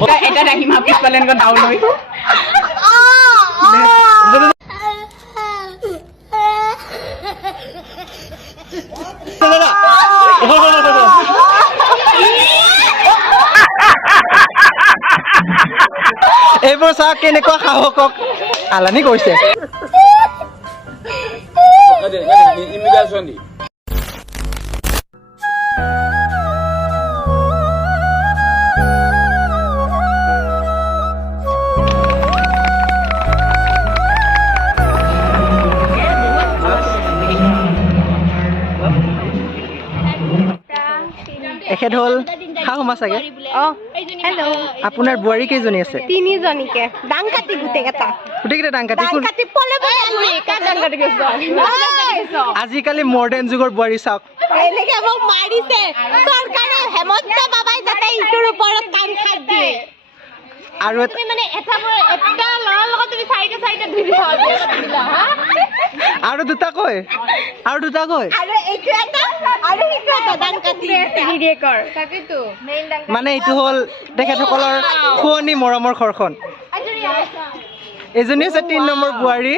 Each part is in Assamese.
এটা ৰাখিম পিছফালে এনেকৈ ডাউন হৈ এইবোৰ চাওক কেনেকুৱা সাহসক আলানি কৰিছে এখেত হ'ল শাহুমা চাগে হেল্ল' আপোনাৰ বোৱাৰী কেইজনী আছে তিনিজনীকে ডাং কাটি গোটেইকেইটা গোটেইকেইটা ডাং কাটি আজিকালি মডাৰ্ণ যুগৰ বোৱাৰী চাওক এনেকে মোক মাৰিছে চৰকাৰে হেমন্ত বাবাই যাতে ইটোৰ ওপৰত কাণ খাই দিয়ে আৰু মানে এটা ল'ৰাৰ লগত তুমি চাৰিটা ধুই দিলা আৰু দুটাকৈ আৰু এইটো এটা আৰু সেইটো এটা ডাং কাটি গিৰিয়েকৰ তাকেতো মেইন ডাং মানে এইটো হ'ল তেখেতসকলৰ শুৱনি মৰমৰ ঘৰখন এজনী আছে 3 নম্বৰ বোৱাৰী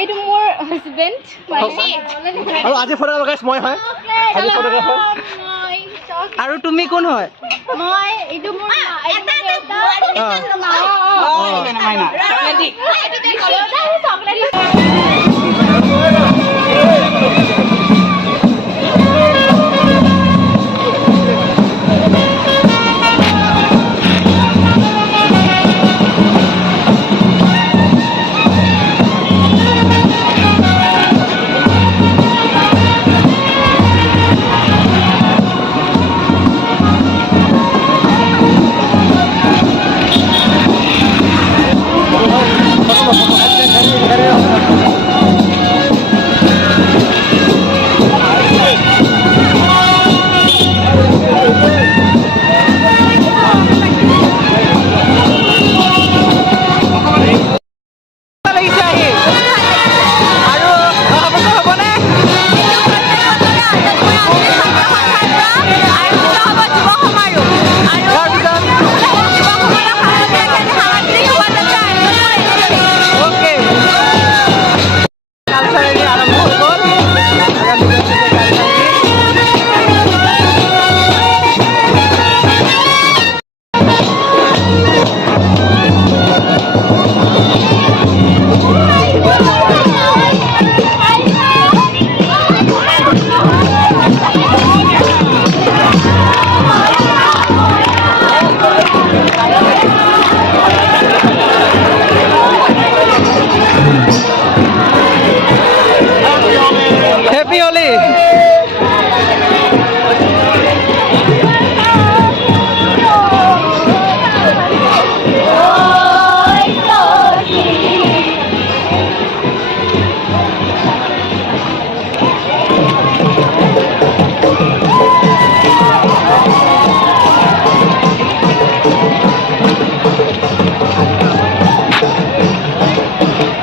এইটো মোৰ হাজবেণ্ড আৰু আজি ফটো লগাইছ মই হয় আজি ফটো লগাই আৰু তুমি কোন হয় মই এইটো মোৰ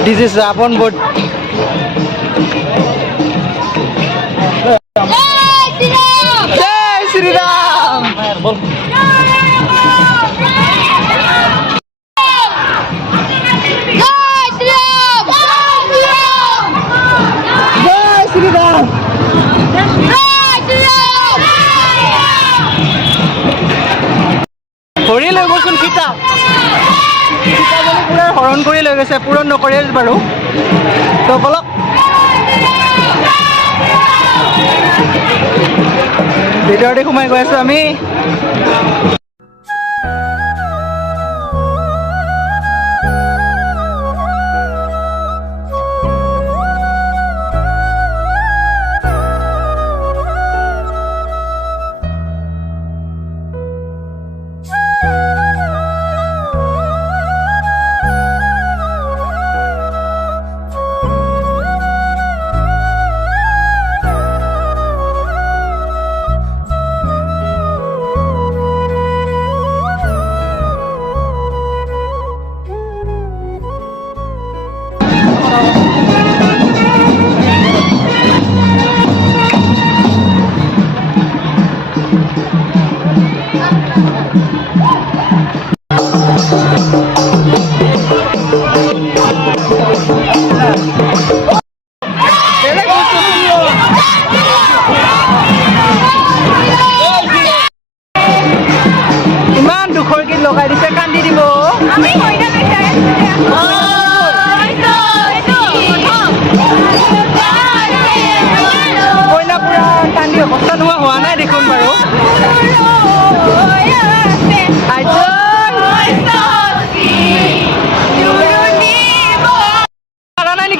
This is Upon Board. Jai Shri Ram. Hori loy bosun kita. পুৰা হৰণ কৰি লৈ গৈছে পূৰণ নকৰে বাৰু তো বলক ভিতৰতে সোমাই গৈ আছো আমি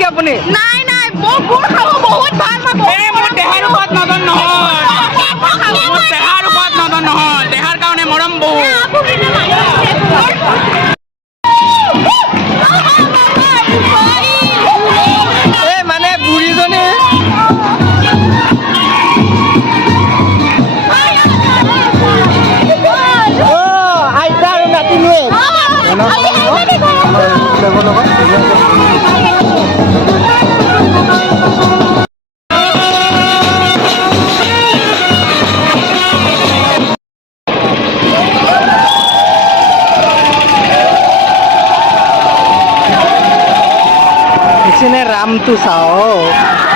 আপুনি নাই নাই মোক গুড় খাব বহুত ভাল মই মোৰ দেহাৰ ওপৰত নজৰ নহয় মোৰ দেহাৰ ওপৰত নজৰ নহয় দেহাৰ কাৰণে মৰম বহুত এই মানে বুঢ়ীজনী আইতা আৰু নাতিনীয়ে किसी राम तू साओ